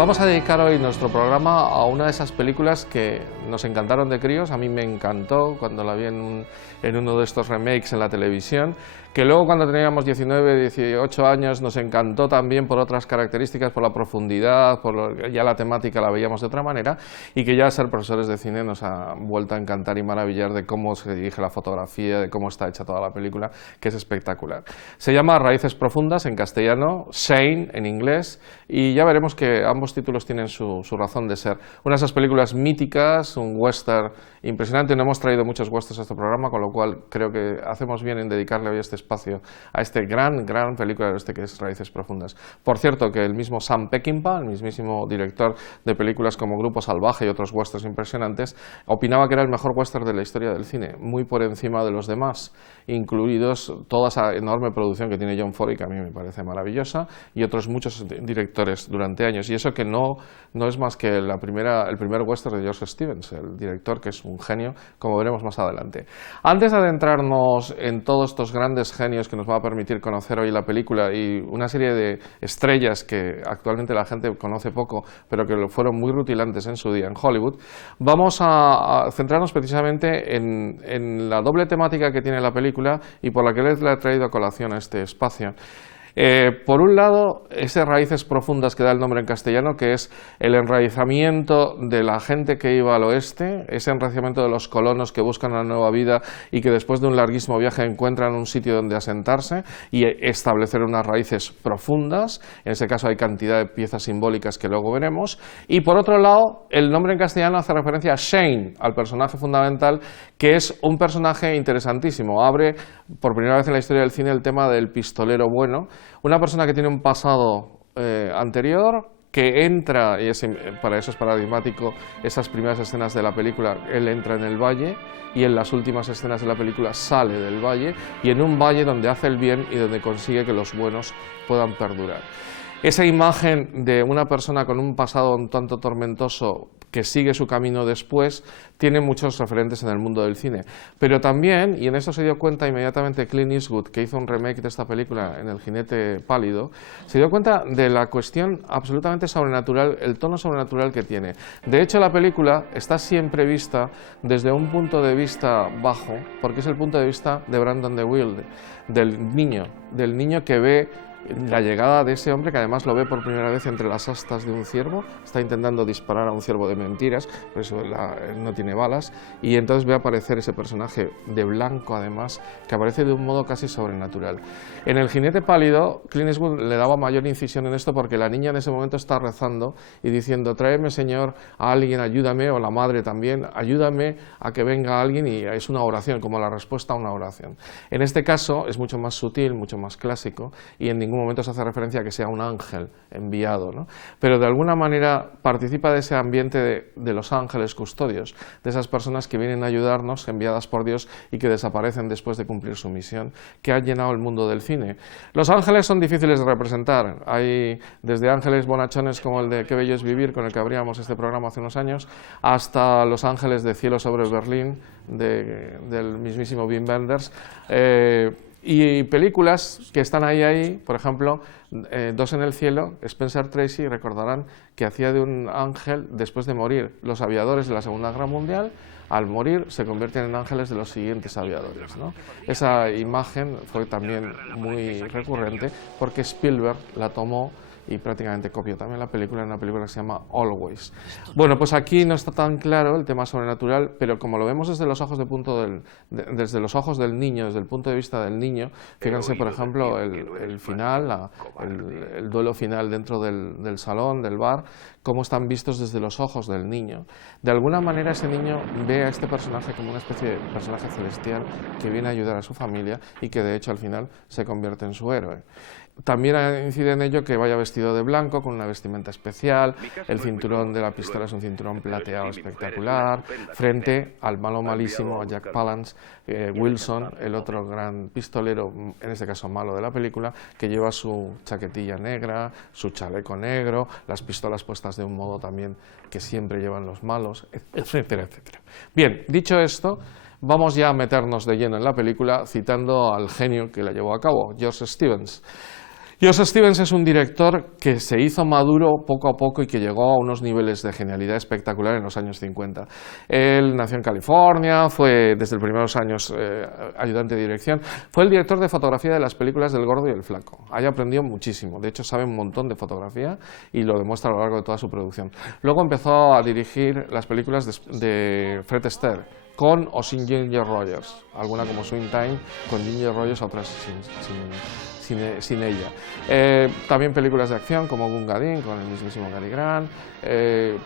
Vamos a dedicar hoy nuestro programa a una de esas películas que nos encantaron de críos. A mí me encantó cuando la vi en uno de estos remakes en la televisión, que luego cuando teníamos 19, 18 años nos encantó también por otras características, por la profundidad, ya la temática la veíamos de otra manera, y que ya al ser profesores de cine nos ha vuelto a encantar y maravillar de cómo se dirige la fotografía, de cómo está hecha toda la película, que es espectacular. Se llama Raíces profundas en castellano, Shane en inglés, y ya veremos que ambos títulos tienen su razón de ser. Una de esas películas míticas, un western impresionante. No hemos traído muchos westerns a este programa, con lo cual creo que hacemos bien en dedicarle hoy este espacio a este gran película que es Raíces profundas. Por cierto, que el mismo Sam Peckinpah, el mismísimo director de películas como Grupo Salvaje y otros westerns impresionantes, opinaba que era el mejor western de la historia del cine, muy por encima de los demás, incluidos toda esa enorme producción que tiene John Ford, que a mí me parece maravillosa, y otros muchos directores durante años. Y eso que no es más que el primer western de George Stevens, el director, que es un genio, como veremos más adelante. Antes de adentrarnos en todos estos grandes genios que nos va a permitir conocer hoy la película y una serie de estrellas que actualmente la gente conoce poco, pero que fueron muy rutilantes en su día en Hollywood, vamos a centrarnos precisamente en la doble temática que tiene la película y por la que les la he traído a colación a este espacio. Por un lado, esas raíces profundas que da el nombre en castellano, que es el enraizamiento de la gente que iba al oeste, ese enraizamiento de los colonos que buscan una nueva vida y que después de un larguísimo viaje encuentran un sitio donde asentarse y establecer unas raíces profundas. En ese caso hay cantidad de piezas simbólicas que luego veremos. Y por otro lado, el nombre en castellano hace referencia a Shane, al personaje fundamental, que es un personaje interesantísimo. Abre por primera vez en la historia del cine el tema del pistolero bueno, una persona que tiene un pasado anterior, que entra, y para eso es paradigmático esas primeras escenas de la película. Él entra en el valle y en las últimas escenas de la película sale del valle, y en un valle donde hace el bien y donde consigue que los buenos puedan perdurar. Esa imagen de una persona con un pasado un tanto tormentoso que sigue su camino después, tiene muchos referentes en el mundo del cine. Pero también, y en esto se dio cuenta inmediatamente Clint Eastwood, que hizo un remake de esta película en El jinete pálido, se dio cuenta de la cuestión absolutamente sobrenatural, el tono sobrenatural que tiene. De hecho, la película está siempre vista desde un punto de vista bajo, porque es el punto de vista de Brandon DeWitt, del niño que ve la llegada de ese hombre, que además lo ve por primera vez entre las astas de un ciervo. Está intentando disparar a un ciervo de mentiras, por eso él no tiene balas, y entonces ve aparecer ese personaje de blanco, además, que aparece de un modo casi sobrenatural. En El jinete pálido, Clint Eastwood le daba mayor incisión en esto, porque la niña en ese momento está rezando y diciendo: tráeme, Señor, a alguien, ayúdame, o la madre también, ayúdame a que venga alguien, y es una oración, como la respuesta a una oración. En este caso es mucho más sutil, mucho más clásico, y en ningún momento se hace referencia a que sea un ángel enviado, ¿no? Pero de alguna manera participa de ese ambiente de los ángeles custodios, de esas personas que vienen a ayudarnos, enviadas por Dios, y que desaparecen después de cumplir su misión, que ha llenado el mundo del cine. Los ángeles son difíciles de representar. Hay desde ángeles bonachones como el de Qué bello es vivir, con el que abríamos este programa hace unos años, hasta los ángeles de Cielo sobre Berlín, del mismísimo Wim Wenders, y películas que están ahí, por ejemplo, Dos en el cielo. Spencer Tracy, recordarán que hacía de un ángel después de morir. Los aviadores de la Segunda Guerra Mundial, al morir, se convierten en ángeles de los siguientes aviadores, ¿no? Esa imagen fue también muy recurrente, porque Spielberg la tomó y prácticamente copió también la película en una película que se llama Always. Bueno, pues aquí no está tan claro el tema sobrenatural, pero como lo vemos desde los ojos desde los ojos del niño, desde el punto de vista del niño, fíjense, por ejemplo, el final, el duelo final dentro del salón, del bar, cómo están vistos desde los ojos del niño. De alguna manera ese niño ve a este personaje como una especie de personaje celestial que viene a ayudar a su familia y que de hecho al final se convierte en su héroe. También incide en ello que vaya vestido de blanco, con una vestimenta especial. El cinturón de la pistola es un cinturón plateado espectacular, frente al malo malísimo, a Jack Palance, Wilson, el otro gran pistolero, en este caso malo de la película, que lleva su chaquetilla negra, su chaleco negro, las pistolas puestas de un modo también que siempre llevan los malos, etcétera, etcétera. Bien, dicho esto, vamos ya a meternos de lleno en la película, citando al genio que la llevó a cabo, George Stevens. Josh Stevens es un director que se hizo maduro poco a poco y que llegó a unos niveles de genialidad espectacular en los años 50. Él nació en California, fue desde los primeros años ayudante de dirección, fue el director de fotografía de las películas del Gordo y el Flaco. Ahí aprendió muchísimo, de hecho sabe un montón de fotografía y lo demuestra a lo largo de toda su producción. Luego empezó a dirigir las películas de Fred Astaire, con o sin Ginger Rogers, alguna como Swing Time con Ginger Rogers, otras sin ella. También películas de acción como Gunga Din con el mismísimo Cary Grant,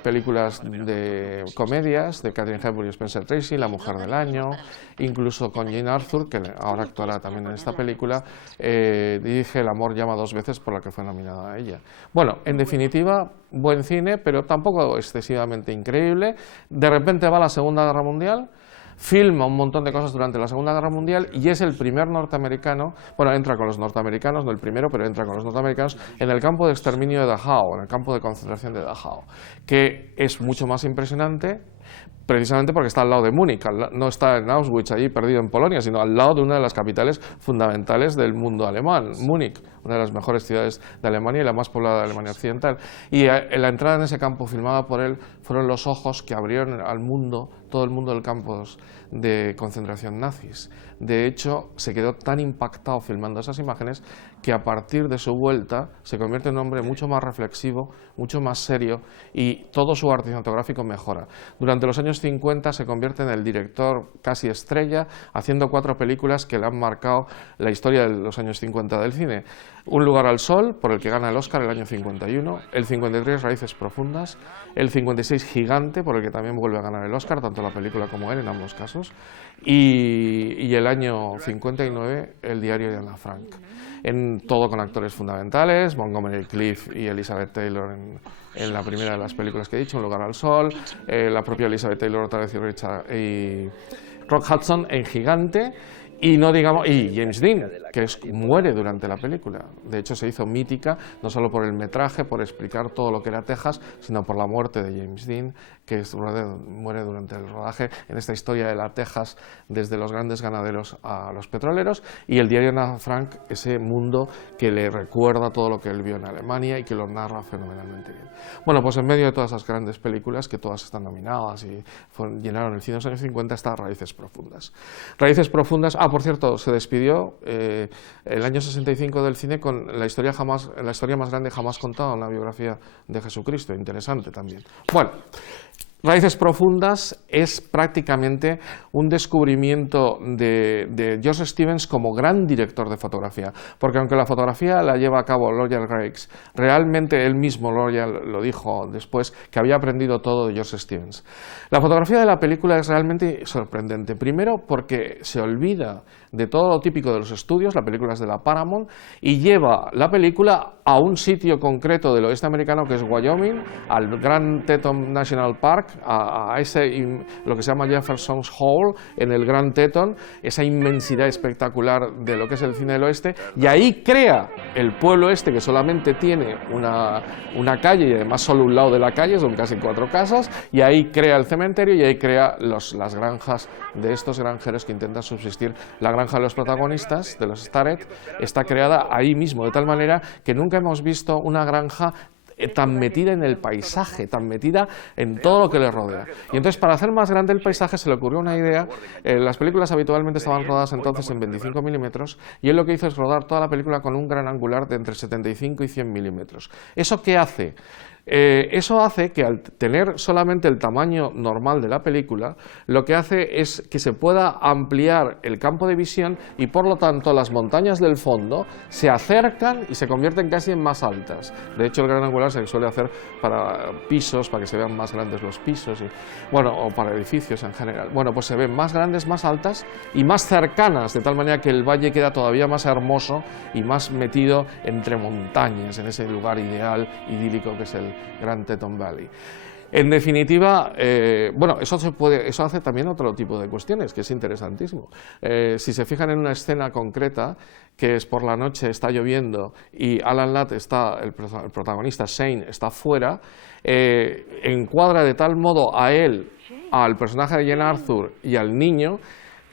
películas de comedias de Katharine Hepburn y Spencer Tracy, La Mujer del Año, incluso con Jane Arthur, que ahora actuará también en esta película, dirige El amor llama dos veces, por la que fue nominada a ella. Bueno, en definitiva, buen cine, pero tampoco excesivamente increíble. De repente va la Segunda Guerra Mundial, filma un montón de cosas durante la Segunda Guerra Mundial y es el primer norteamericano, bueno, entra con los norteamericanos, no el primero, pero entra con los norteamericanos en el campo de exterminio de Dachau, en el campo de concentración de Dachau, que es mucho más impresionante precisamente porque está al lado de Múnich, no está en Auschwitz, allí perdido en Polonia, sino al lado de una de las capitales fundamentales del mundo alemán, Múnich, una de las mejores ciudades de Alemania y la más poblada de Alemania Occidental. Y la entrada en ese campo filmada por él fueron los ojos que abrieron al mundo, todo el mundo del campo de concentración nazis. De hecho, se quedó tan impactado filmando esas imágenes que a partir de su vuelta se convierte en un hombre mucho más reflexivo, mucho más serio y todo su arte cinematográfico mejora. Durante los años 50 se convierte en el director casi estrella, haciendo 4 películas que le han marcado la historia de los años 50 del cine. Un lugar al sol, por el que gana el Oscar el año 51, el 53 Raíces profundas, el 56 Gigante, por el que también vuelve a ganar el Oscar, tanto la película como él en ambos casos, y el año 59 El diario de Ana Frank. En todo con actores fundamentales, Montgomery Clift y Elizabeth Taylor en la primera de las películas que he dicho, Un lugar al sol, la propia Elizabeth Taylor otra vez y Rock Hudson en Gigante. Y no digamos, y James Dean, que muere durante la película. De hecho, se hizo mítica no solo por el metraje, por explicar todo lo que era Texas, sino por la muerte de James Dean, que muere durante el rodaje en esta historia de la Texas, desde los grandes ganaderos a los petroleros, y el diario de Ana Frank, ese mundo que le recuerda todo lo que él vio en Alemania y que lo narra fenomenalmente bien. Bueno, pues en medio de todas esas grandes películas, que todas están nominadas y llenaron el cine de los años 50, está Raíces profundas. Raíces profundas, por cierto, se despidió el año 65 del cine con la historia más grande jamás contada, una biografía de Jesucristo, interesante también. Bueno, Raíces profundas es prácticamente un descubrimiento de Josh Stevens como gran director de fotografía, porque aunque la fotografía la lleva a cabo Loyal Rakes, realmente él mismo, Loyal, lo dijo después, que había aprendido todo de Josh Stevens. La fotografía de la película es realmente sorprendente, primero porque se olvida de todo lo típico de los estudios, la película es de la Paramount, y lleva la película a un sitio concreto del oeste americano que es Wyoming, al Grand Teton National Park, a lo que se llama Jefferson's Hall, en el Grand Teton, esa inmensidad espectacular de lo que es el cine del oeste, y ahí crea el pueblo este, que solamente tiene una calle, y además solo un lado de la calle, son casi 4 casas, y ahí crea el cementerio, y ahí crea las granjas de estos granjeros que intentan subsistir. La granja de los protagonistas, de los Starrett, está creada ahí mismo, de tal manera que nunca hemos visto una granja tan metida en el paisaje, tan metida en todo lo que le rodea. Y entonces, para hacer más grande el paisaje, se le ocurrió una idea. Las películas habitualmente estaban rodadas entonces en 25 milímetros, y él lo que hizo es rodar toda la película con un gran angular de entre 75 y 100 milímetros. ¿Eso qué hace? Eso hace que, al tener solamente el tamaño normal de la película, lo que hace es que se pueda ampliar el campo de visión y, por lo tanto, las montañas del fondo se acercan y se convierten casi en más altas. De hecho, el gran angular se suele hacer para pisos, para que se vean más grandes los pisos, o para edificios en general. Bueno, pues se ven más grandes, más altas y más cercanas, de tal manera que el valle queda todavía más hermoso y más metido entre montañas, en ese lugar ideal, idílico que es el Grand Teton Valley. En definitiva, eso hace también otro tipo de cuestiones, que es interesantísimo. Si se fijan en una escena concreta, que es por la noche, está lloviendo, y Alan Ladd el protagonista, Shane, está fuera, encuadra de tal modo a él, al personaje de Jane Arthur y al niño,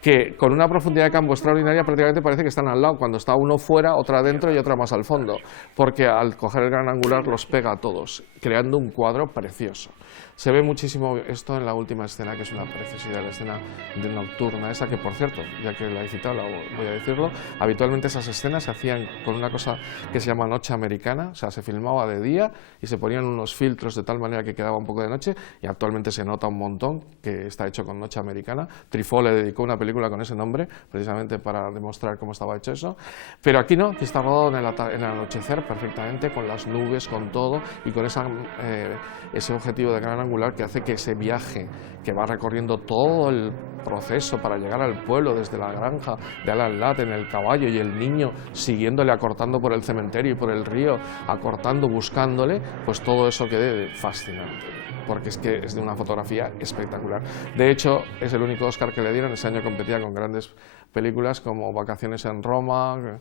que con una profundidad de campo extraordinaria prácticamente parece que están al lado, cuando está uno fuera, otra adentro y otra más al fondo, porque al coger el gran angular los pega a todos, creando un cuadro precioso. Se ve muchísimo esto en la última escena, que es una preciosidad, la escena de nocturna, esa que, por cierto, ya que la he citado, voy a decirlo, habitualmente esas escenas se hacían con una cosa que se llama noche americana, o sea, se filmaba de día y se ponían unos filtros de tal manera que quedaba un poco de noche, y actualmente se nota un montón que está hecho con noche americana. Truffaut le dedicó una película con ese nombre, precisamente para demostrar cómo estaba hecho eso, pero aquí no, aquí está rodado en el anochecer perfectamente, con las nubes, con todo, y con ese objetivo de gran angular que hace que ese viaje que va recorriendo todo el proceso para llegar al pueblo desde la granja de Alan Ladd en el caballo y el niño siguiéndole, acortando por el cementerio y por el río, acortando, buscándole, pues todo eso quede fascinante, porque es que es de una fotografía espectacular. De hecho, es el único Oscar que le dieron. Ese año competía con grandes películas como Vacaciones en Roma,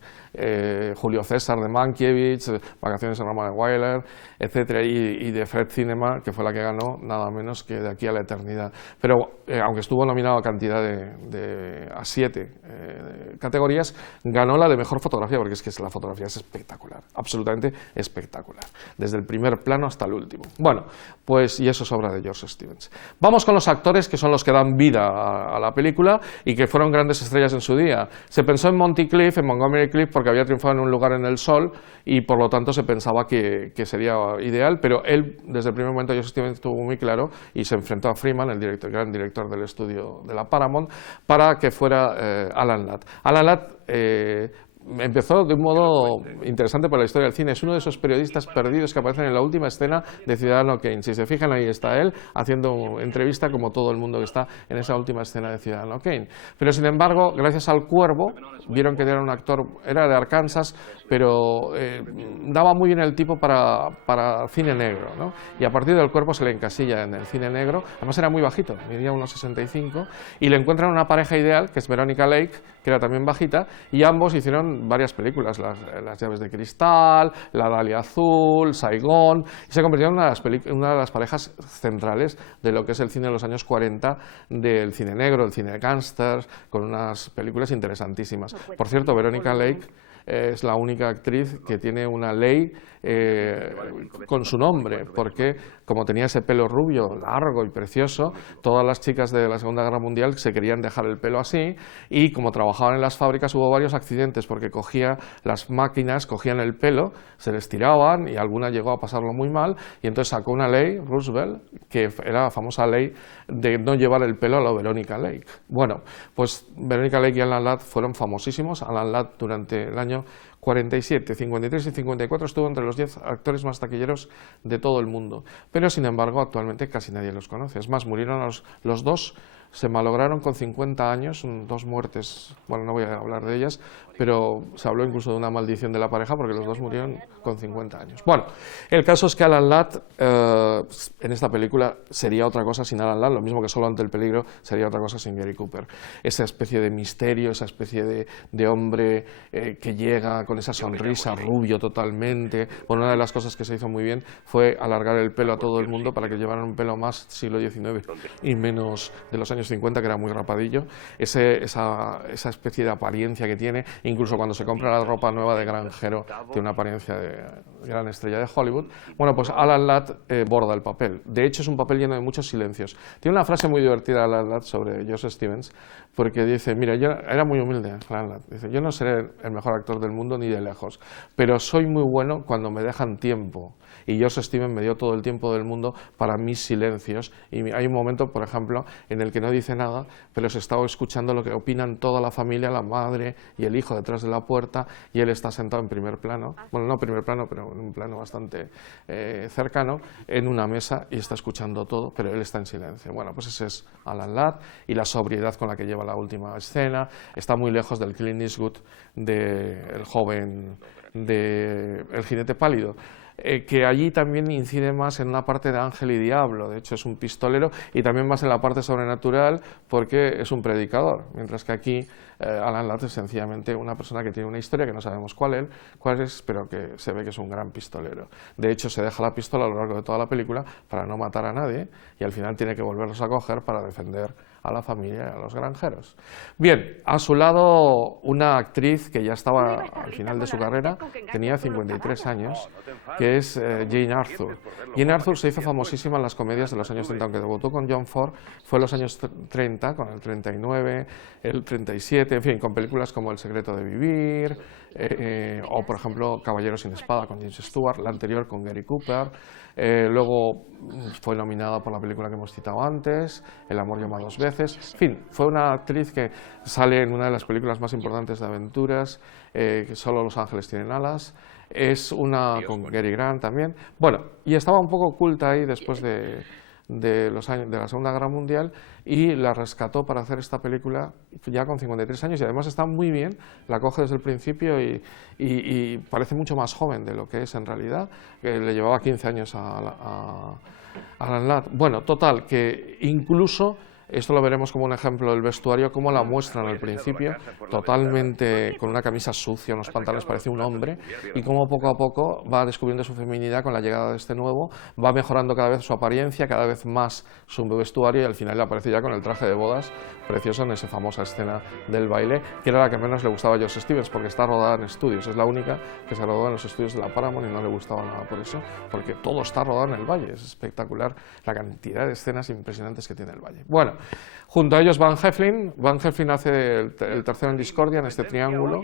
Julio César de Mankiewicz, Vacaciones en Roma de Wyler, etcétera, y de Fred Cinema, que fue la que ganó nada menos que De aquí a la eternidad. Pero aunque estuvo nominado a cantidad a 7 categorías, ganó la de mejor fotografía, porque es que la fotografía es espectacular, absolutamente espectacular, desde el primer plano hasta el último. Bueno, pues y eso es obra de George Stevens. Vamos con los actores, que son los que dan vida a la película y que fueron grandes estrellas en su día. Se pensó en Monty Clift, en Montgomery Clift, porque había triunfado en Un lugar en el sol y por lo tanto se pensaba que sería ideal, pero él, desde el primer momento, George Stevens estuvo muy claro y se enfrentó a Freeman, el gran director del estudio de la Paramount, para que fuera Alan Ladd. Alan Ladd empezó de un modo interesante para la historia del cine. Es uno de esos periodistas perdidos que aparecen en la última escena de Ciudadano Kane. Si se fijan, ahí está él haciendo entrevista, como todo el mundo que está en esa última escena de Ciudadano Kane. Pero sin embargo, gracias al Cuervo, vieron que era un actor, era de Arkansas, pero daba muy bien el tipo para cine negro, ¿no? Y a partir del Cuervo se le encasilla en el cine negro. Además era muy bajito, medía unos 65, y le encuentran una pareja ideal, que es Veronica Lake, que era también bajita, y ambos hicieron varias películas, las llaves de cristal, La Dalia Azul, Saigón, y se convirtieron en una de las parejas centrales de lo que es el cine de los años 40, del cine negro, el cine de gángsters, con unas películas interesantísimas. Por cierto, Veronica Lake es la única actriz que tiene una ley con su nombre, porque como tenía ese pelo rubio, largo y precioso, todas las chicas de la Segunda Guerra Mundial se querían dejar el pelo así, y como trabajaban en las fábricas hubo varios accidentes, porque las máquinas cogían el pelo, se les tiraban y alguna llegó a pasarlo muy mal, y entonces sacó una ley, Roosevelt, que era la famosa ley de no llevar el pelo a la Veronica Lake. Bueno, pues Veronica Lake y Alan Ladd fueron famosísimos. Alan Ladd durante el año 47, 53 y 54 estuvo entre los 10 actores más taquilleros de todo el mundo, pero sin embargo actualmente casi nadie los conoce. Es más, murieron los dos, se malograron con 50 años, 2 muertes, bueno, no voy a hablar de ellas, pero se habló incluso de una maldición de la pareja porque los dos murieron con 50 años. Bueno, el caso es que Alan Ladd en esta película sería otra cosa sin Alan Ladd, lo mismo que Solo ante el peligro sería otra cosa sin Gary Cooper. Esa especie de misterio, esa especie de hombre que llega con esa sonrisa, rubio totalmente. Bueno, una de las cosas que se hizo muy bien fue alargar el pelo a todo el mundo para que llevaran un pelo más siglo XIX y menos de los años 50, que era muy rapadillo. Esa especie de apariencia que tiene, incluso cuando se compra la ropa nueva de granjero, tiene una apariencia de gran estrella de Hollywood. Bueno, pues Alan Ladd borda el papel. De hecho, es un papel lleno de muchos silencios. Tiene una frase muy divertida Alan Ladd sobre George Stevens, porque dice, mira, yo era muy humilde, Alan Ladd. Dice, yo no seré el mejor actor del mundo ni de lejos, pero soy muy bueno cuando me dejan tiempo. Y George Stevens me dio todo el tiempo del mundo para mis silencios, y hay un momento, por ejemplo, en el que no dice nada, pero se está escuchando lo que opinan toda la familia, la madre y el hijo detrás de la puerta, y él está sentado en primer plano, bueno, no primer plano, pero en un plano bastante cercano, en una mesa, y está escuchando todo, pero él está en silencio. Bueno, pues ese es Alan Ladd, y la sobriedad con la que lleva la última escena está muy lejos del Clint Eastwood del joven de El jinete pálido, que allí también incide más en una parte de ángel y diablo. De hecho es un pistolero, y también más en la parte sobrenatural porque es un predicador, mientras que aquí Alan Ladd es sencillamente una persona que tiene una historia que no sabemos cuál es, pero que se ve que es un gran pistolero. De hecho se deja la pistola a lo largo de toda la película para no matar a nadie, y al final tiene que volverlos a coger para defender a la familia, a los granjeros. Bien, a su lado una actriz que ya estaba al final de su carrera, tenía 53 años, que es Jane Arthur. Jane Arthur se hizo famosísima en las comedias de los años 30, aunque debutó con John Ford, fue en los años 30, con el 39, el 37, en fin, con películas como El secreto de vivir, o por ejemplo Caballero sin espada con James Stewart, la anterior con Gary Cooper. Luego fue nominada por la película que hemos citado antes, El amor llama dos veces. En fin, fue una actriz que sale en una de las películas más importantes de aventuras, que Solo los ángeles tienen alas. Es una con Gary Grant también. Bueno, y estaba un poco oculta ahí después de los años de la Segunda Guerra Mundial, y la rescató para hacer esta película ya con 53 años, y además está muy bien, la coge desde el principio y parece mucho más joven de lo que es en realidad, que le llevaba 15 años a Alan Ladd. Bueno, total, que incluso esto lo veremos como un ejemplo del vestuario, cómo la muestran al principio, totalmente con una camisa sucia, unos pantalones, parece un hombre, y cómo poco a poco va descubriendo su feminidad con la llegada de este nuevo, va mejorando cada vez su apariencia, cada vez más su vestuario, y al final le aparece ya con el traje de bodas precioso en esa famosa escena del baile, que era la que menos le gustaba a George Stevens, porque está rodada en estudios, es la única que se rodó en los estudios de la Paramount y no le gustaba nada por eso, porque todo está rodado en el valle, es espectacular la cantidad de escenas impresionantes que tiene el valle. Bueno, junto a ellos Van Heflin hace el tercero en discordia, en este triángulo,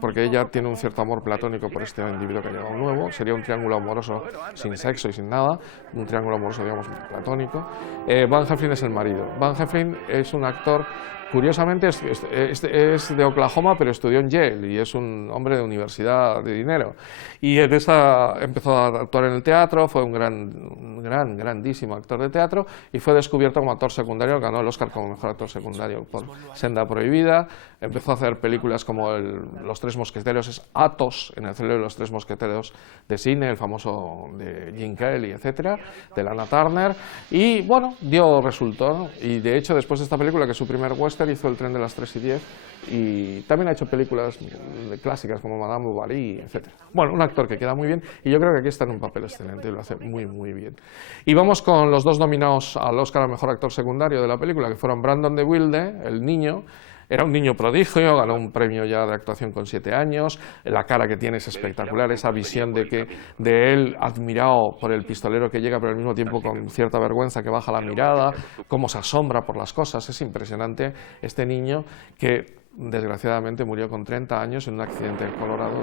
porque ella tiene un cierto amor platónico por este individuo que ha llegado nuevo, sería un triángulo amoroso sin sexo y sin nada, un triángulo amoroso, digamos, platónico. Van Heflin es el marido. Van Heflin es un actor, curiosamente es de Oklahoma, pero estudió en Yale y es un hombre de universidad de dinero. Y empezó a actuar en el teatro, fue un grandísimo actor de teatro, y fue descubierto como actor secundario, ganó el Oscar como mejor actor secundario por Senda Prohibida. Empezó a hacer películas como Los Tres Mosqueteros, es Athos en el célebre Los Tres Mosqueteros de cine, el famoso de Gene Kelly, etcétera, de Lana Turner, y bueno, dio resultado, y de hecho después de esta película, que es su primer western, hizo El tren de las 3 y 10, y también ha hecho películas clásicas como Madame Bovary, etcétera. Bueno, un actor que queda muy bien, y yo creo que aquí está en un papel excelente, y lo hace muy muy bien. Y vamos con los dos nominados al Oscar al mejor actor secundario de la película, que fueron Brandon de Wilde, el niño. Era un niño prodigio, ganó un premio ya de actuación con 7 años, la cara que tiene es espectacular, esa visión de él admirado por el pistolero que llega, pero al mismo tiempo con cierta vergüenza, que baja la mirada, cómo se asombra por las cosas. Es impresionante este niño que desgraciadamente murió con 30 años en un accidente en Colorado,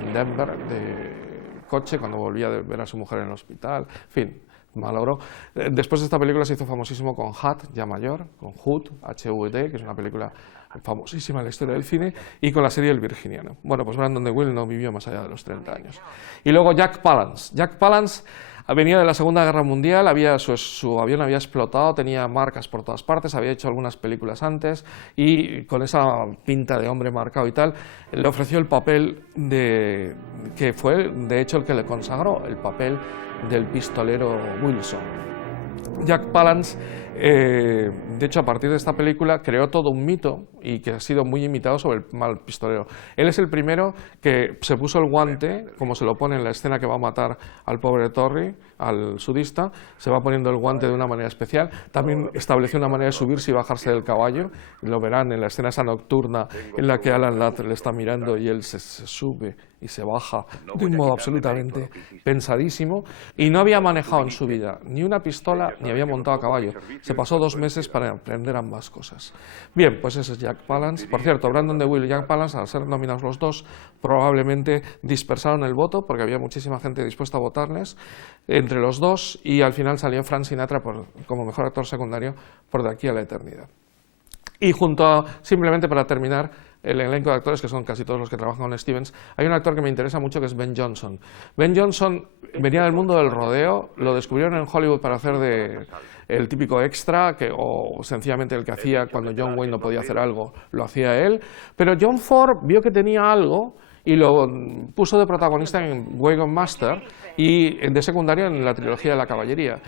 en Denver, de coche, cuando volvía de ver a su mujer en el hospital, en fin. Malogró. Después de esta película se hizo famosísimo con Hut, ya mayor, con Hood, H-U-D, que es una película famosísima en la historia del cine, y con la serie El Virginiano. Bueno, pues Brandon de Wilde no vivió más allá de los 30 años. Y luego Jack Palance. Jack Palance venía de la Segunda Guerra Mundial, su avión había explotado, tenía marcas por todas partes, había hecho algunas películas antes, y con esa pinta de hombre marcado y tal, le ofreció el papel que fue de hecho el que le consagró, el papel del pistolero Wilson. Jack Palance, de hecho, a partir de esta película creó todo un mito, y que ha sido muy imitado, sobre el mal pistolero. Él es el primero que se puso el guante, como se lo pone en la escena que va a matar al pobre Torrey, al sudista, se va poniendo el guante de una manera especial. También estableció una manera de subirse y bajarse del caballo, lo verán en la escena esa nocturna en la que Alan Ladd le está mirando y él se sube y se baja de un modo absolutamente pensadísimo, y no había manejado en su vida ni una pistola ni había montado a caballo. Se pasó 2 meses para aprender ambas cosas. Bien, pues ese es Jack Palance. Por cierto, Brandon de Wilde y Jack Palance, al ser nominados los dos, probablemente dispersaron el voto, porque había muchísima gente dispuesta a votarles entre los dos, y al final salió Frank Sinatra como mejor actor secundario por De aquí a la eternidad. Y simplemente para terminar, el elenco de actores, que son casi todos los que trabajan con Stevens, hay un actor que me interesa mucho, que es Ben Johnson. Ben Johnson venía del mundo del rodeo, lo descubrieron en Hollywood para hacer el típico extra, o sencillamente el que hacía cuando John Wayne no podía hacer algo, lo hacía él, pero John Ford vio que tenía algo y lo puso de protagonista en Wagon Master y de secundario en la trilogía de la caballería.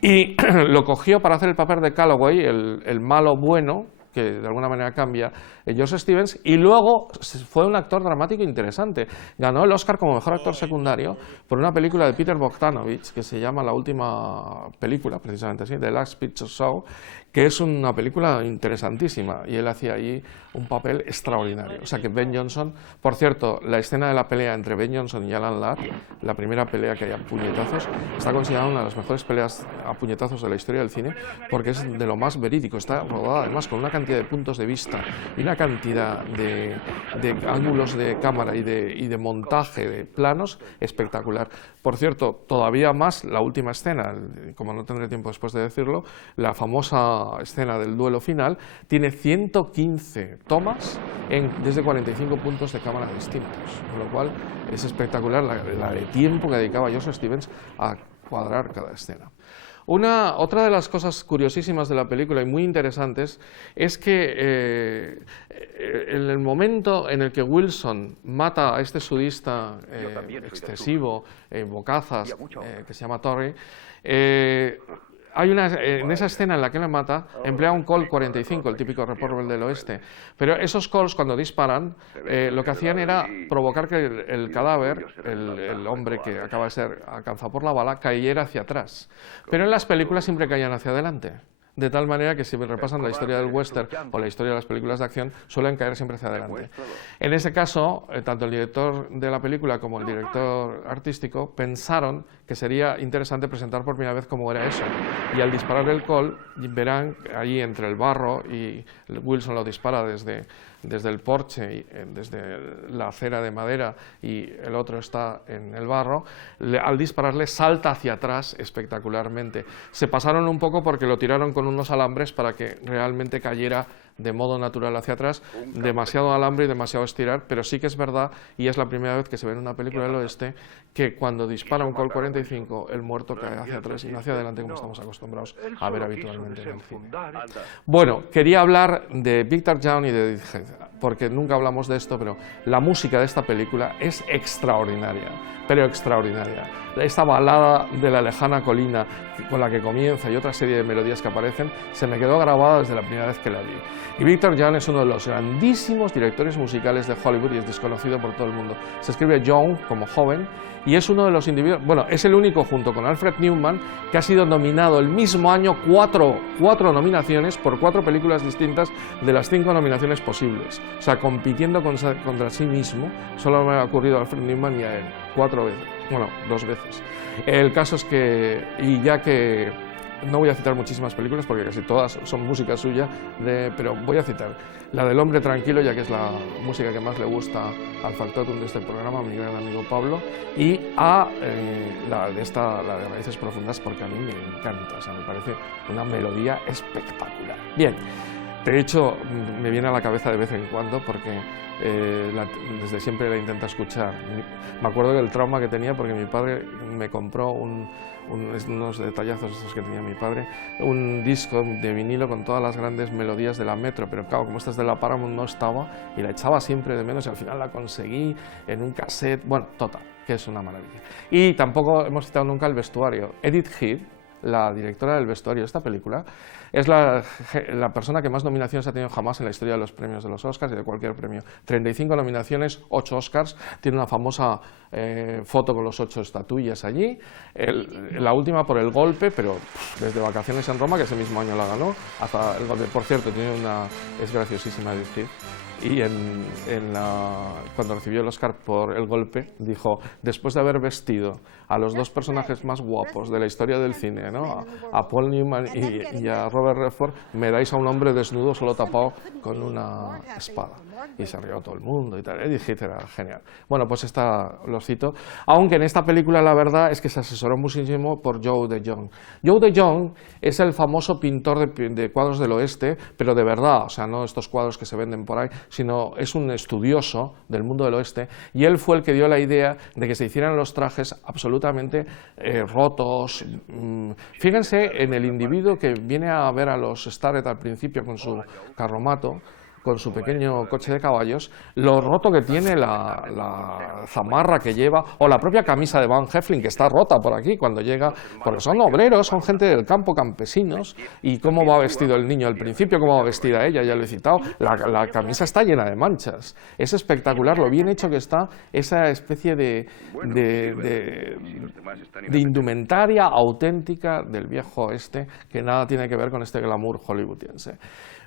Y lo cogió para hacer el papel de Calloway, el malo bueno, que de alguna manera cambia, Josh Stevens, y luego fue un actor dramático interesante. Ganó el Oscar como mejor actor secundario por una película de Peter Bogdanovich que se llama La última película, precisamente así, The Last Picture Show, que es una película interesantísima, y él hacía allí un papel extraordinario. O sea que Ben Johnson, por cierto, la escena de la pelea entre Ben Johnson y Alan Ladd, la primera pelea que hay a puñetazos, está considerada una de las mejores peleas a puñetazos de la historia del cine, porque es de lo más verídico, está rodada además con una cantidad de puntos de vista y una cantidad de ángulos de cámara y de montaje de planos espectacular. Por cierto, todavía más la última escena, como no tendré tiempo después de decirlo, la famosa escena del duelo final, tiene 115 tomas desde 45 puntos de cámara distintos, con lo cual es espectacular la de tiempo que dedicaba Josh Stevens a cuadrar cada escena. Otra de las cosas curiosísimas de la película y muy interesantes es que en el momento en el que Wilson mata a este sudista excesivo, bocazas, que se llama Torrey, en esa escena en la que le mata, emplea un Colt 45, el típico revólver del oeste. Pero esos Colts, cuando disparan, lo que hacían era provocar que el cadáver, el hombre que acaba de ser alcanzado por la bala, cayera hacia atrás. Pero en las películas siempre caían hacia adelante. De tal manera que si repasan la historia del western o la historia de las películas de acción, suelen caer siempre hacia adelante. En ese caso, tanto el director de la película como el director artístico pensaron que sería interesante presentar por primera vez cómo era eso. Y al disparar el Colt, verán allí entre el barro, y Wilson lo dispara desde el porche, desde la acera de madera, y el otro está en el barro, al dispararle salta hacia atrás espectacularmente. Se pasaron un poco porque lo tiraron con unos alambres para que realmente cayera de modo natural hacia atrás, demasiado alambre y demasiado estirar, pero sí que es verdad, y es la primera vez que se ve en una película del oeste, que cuando dispara un Colt 45 el muerto cae hacia atrás y no hacia adelante como estamos acostumbrados a ver habitualmente en el cine. Bueno, quería hablar de Victor Young y de Edith Head, porque nunca hablamos de esto, pero la música de esta película es extraordinaria, pero extraordinaria. Esta balada de la lejana colina con la que comienza y otra serie de melodías que aparecen, se me quedó grabada desde la primera vez que la vi. Y Victor Young es uno de los grandísimos directores musicales de Hollywood y es desconocido por todo el mundo. Se escribe Young como joven y es uno de los individuos, bueno, es el único junto con Alfred Newman que ha sido nominado el mismo año cuatro nominaciones por 4 películas distintas de las 5 nominaciones posibles. O sea, compitiendo contra sí mismo, solo me ha ocurrido a Alfred Newman y a él, 4 veces, bueno, 2 veces. El caso es que, y ya que no voy a citar muchísimas películas porque casi todas son música suya, pero voy a citar la del Hombre Tranquilo, ya que es la música que más le gusta al factotum de este programa, a mi gran amigo Pablo, y a la de Raíces Profundas, porque a mí me encanta, o sea, me parece una melodía espectacular. Bien, de hecho me viene a la cabeza de vez en cuando porque desde siempre la intento escuchar. Me acuerdo del trauma que tenía porque mi padre me compró unos detallazos estos que tenía mi padre, un disco de vinilo con todas las grandes melodías de la Metro, pero claro, como estas de la Paramount no estaba y la echaba siempre de menos y al final la conseguí en un cassette, bueno, total, que es una maravilla. Y tampoco hemos citado nunca el vestuario. Edith Head, la directora del vestuario de esta película, es la persona que más nominaciones ha tenido jamás en la historia de los premios de los Oscars y de cualquier premio. 35 nominaciones, 8 Oscars, tiene una famosa foto con los 8 estatuillas allí, la última por El Golpe, pero desde Vacaciones en Roma, que ese mismo año la ganó, hasta El Golpe. Por cierto, es graciosísima decir. Y cuando recibió el Oscar por El Golpe, dijo, después de haber vestido a los 2 personajes más guapos de la historia del cine, ¿no? a Paul Newman y a Robert Redford, me dais a un hombre desnudo solo tapado con una espada. Y se rió todo el mundo y tal. Y dije, era genial. Bueno, pues esta lo cito. Aunque en esta película la verdad es que se asesoró muchísimo por Joe de Jong. Joe de Jong es el famoso pintor de cuadros del oeste, pero de verdad, o sea, no estos cuadros que se venden por ahí, sino es un estudioso del mundo del oeste, y él fue el que dio la idea de que se hicieran los trajes absolutamente rotos. Fíjense en el individuo que viene a ver a los Starrett al principio con su carromato, con su pequeño coche de caballos, lo roto que tiene la zamarra que lleva, o la propia camisa de Van Heflin, que está rota por aquí cuando llega, porque son obreros, son gente del campo, campesinos, y cómo va vestido el niño al principio, cómo va vestida ella, ya lo he citado, la camisa está llena de manchas, es espectacular lo bien hecho que está esa especie de indumentaria auténtica del viejo oeste, que nada tiene que ver con este glamour hollywoodiense.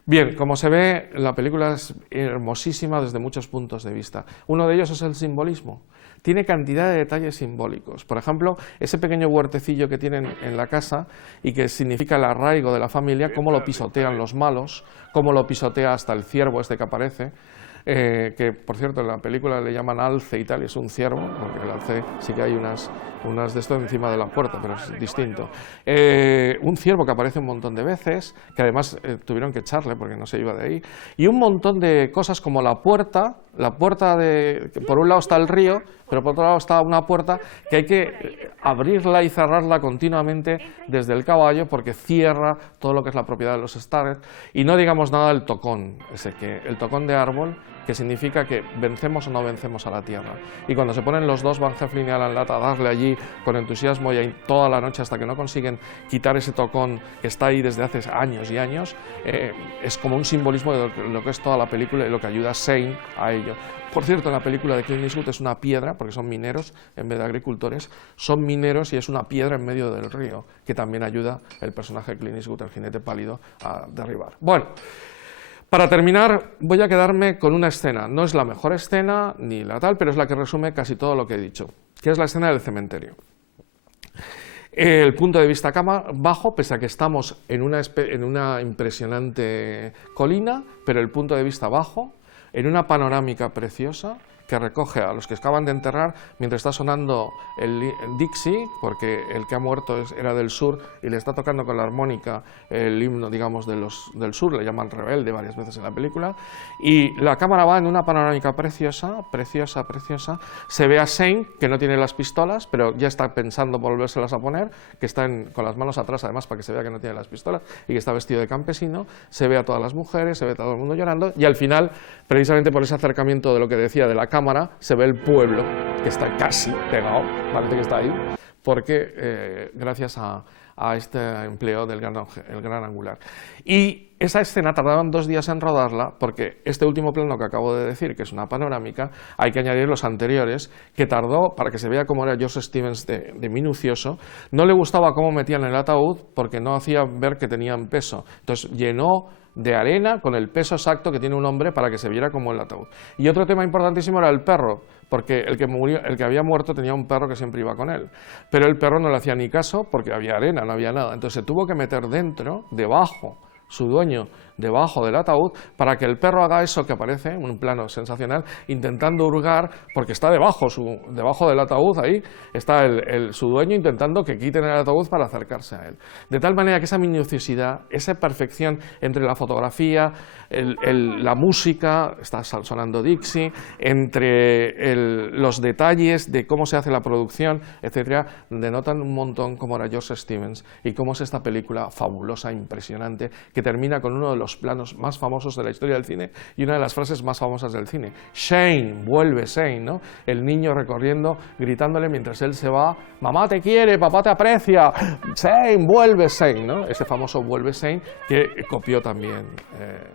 Bien, como se ve, la película es hermosísima desde muchos puntos de vista. Uno de ellos es el simbolismo. Tiene cantidad de detalles simbólicos. Por ejemplo, ese pequeño huertecillo que tienen en la casa y que significa el arraigo de la familia, cómo lo pisotean los malos, cómo lo pisotea hasta el ciervo este que aparece, que por cierto en la película le llaman alce y tal, y es un ciervo, porque el alce sí que hay unas de esto encima de la puerta, pero es distinto. Un ciervo que aparece un montón de veces, que además tuvieron que echarle porque no se iba de ahí, y un montón de cosas como la puerta que por un lado está el río, pero por otro lado está una puerta que hay que abrirla y cerrarla continuamente desde el caballo porque cierra todo lo que es la propiedad de los Starrett, y no digamos nada del tocón, el tocón de árbol, que significa que vencemos o no vencemos a la tierra. Y cuando se ponen los dos, Van Heflin y Alan Ladd, a darle allí con entusiasmo y toda la noche hasta que no consiguen quitar ese tocón que está ahí desde hace años y años, es como un simbolismo de lo que es toda la película y lo que ayuda a Shane a ello. Por cierto, en la película de Clint Eastwood es una piedra, porque son mineros en vez de agricultores, son mineros y es una piedra en medio del río, que también ayuda el personaje de Clint Eastwood, el jinete pálido, a derribar. Bueno, para terminar, voy a quedarme con una escena. No es la mejor escena ni la tal, pero es la que resume casi todo lo que he dicho, que es la escena del cementerio. El punto de vista bajo, pese a que estamos en una impresionante colina, pero el punto de vista bajo, en una panorámica preciosa, que recoge a los que acaban de enterrar mientras está sonando el Dixie, porque el que ha muerto era del sur y le está tocando con la armónica el himno, digamos, del sur, le llaman rebelde varias veces en la película, y la cámara va en una panorámica preciosa, preciosa, preciosa. Se ve a Shane, que no tiene las pistolas, pero ya está pensando volvérselas a poner, que está con las manos atrás, además, para que se vea que no tiene las pistolas, y que está vestido de campesino. Se ve a todas las mujeres, se ve a todo el mundo llorando, y al final, precisamente por ese acercamiento de lo que decía de la cámara, se ve el pueblo, que está casi pegado, parece que está ahí, porque gracias a este empleo del gran angular. Y esa escena tardaron 2 días en rodarla, porque este último plano que acabo de decir, que es una panorámica, hay que añadir los anteriores, que tardó para que se vea cómo era George Stevens de minucioso. No le gustaba cómo metían el ataúd, porque no hacía ver que tenían peso, entonces llenó de arena con el peso exacto que tiene un hombre para que se viera como el ataúd. Y otro tema importantísimo era el perro, porque el que había muerto tenía un perro que siempre iba con él, pero el perro no le hacía ni caso porque había arena, no había nada, entonces se tuvo que meter dentro, debajo, su dueño debajo del ataúd, para que el perro haga eso que aparece en un plano sensacional, intentando hurgar, porque está debajo del ataúd, ahí está su dueño intentando que quiten el ataúd para acercarse a él. De tal manera que esa minuciosidad, esa perfección entre la fotografía, la música, está sonando Dixie, entre los detalles de cómo se hace la producción, etcétera, denotan un montón cómo era George Stevens y cómo es esta película fabulosa, impresionante, que termina con uno de los planos más famosos de la historia del cine y una de las frases más famosas del cine. Shane, vuelve Shane, ¿no? El niño recorriendo, gritándole mientras él se va, mamá te quiere, papá te aprecia, Shane, vuelve Shane, ¿no? Ese famoso vuelve Shane que copió también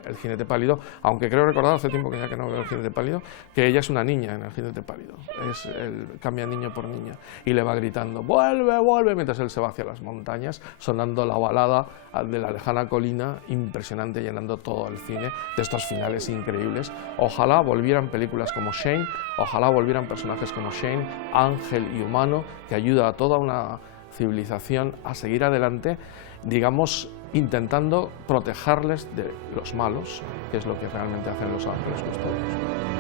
el jinete pálido, aunque creo recordar hace tiempo que ya que no veo el jinete pálido, que ella es una niña en el jinete pálido, cambia niño por niña y le va gritando, vuelve, vuelve, mientras él se va hacia las montañas, sonando la balada de la lejana colina, impresionante, llenando todo el cine de estos finales increíbles. Ojalá volvieran películas como Shane, ojalá volvieran personajes como Shane, ángel y humano, que ayuda a toda una civilización a seguir adelante, digamos, intentando protegerles de los malos, que es lo que realmente hacen los ángeles custodios.